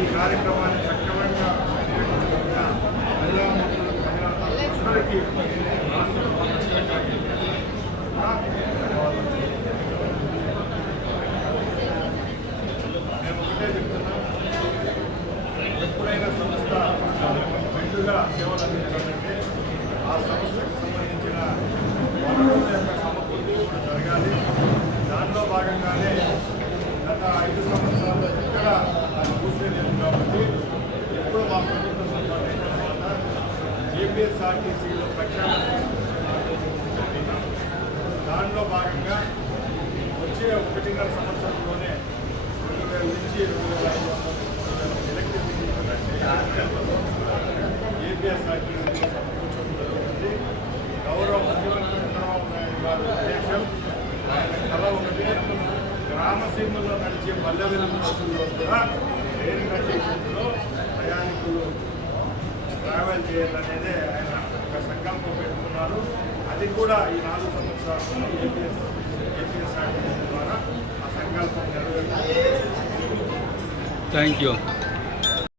ఈ కార్యక్రమాన్ని సక్రమంగా అందరికీ మేము ఒకటే చెప్తున్నాం, ఎప్పుడైనా సంస్థ మెండుగా సేవలు అందించాలంటే ఆ సంస్థకు సంబంధించిన వనరుల యొక్క సమకూర్పు కూడా జరగాలి. దానిలో భాగంగానే గత 5 సంవత్సరాల్లో ఎక్కడ అది కూర్చోలేదు కాబట్టి ఎప్పుడు మా ప్రభుత్వం అయిన తర్వాత ఏపీఎస్ఆర్టీసీలో ప్రఖ్యాతి దానిలో భాగంగా వచ్చే 1.5 సంవత్సరంలోనే 2000 నుంచి 2500 ఎలక్ట్రిసిటీ ఏపీఎస్ఆర్టీసీలో సమకూర్చడం జరుగుతుంది. గౌరవ ముఖ్యమంత్రి చంద్రబాబు నాయుడు గారి ఉద్దేశం, ఆయన కళ ఒకటే, గ్రామసీమల్లో నడిచే పల్లె వెలుగు బస్సుల్లో కూడా రైలు స్టేషన్లో ప్రయాణికులు ట్రావెల్ చేయాలనేదే ఆయన ఒక సంకల్పం పెట్టుకున్నారు. అది కూడా ఈ 4 సంవత్సరాల్లో ఏపీఎస్ఆర్టీసీ ద్వారా ఆ సంకల్పం నెరవేరుతుంది. Thank you.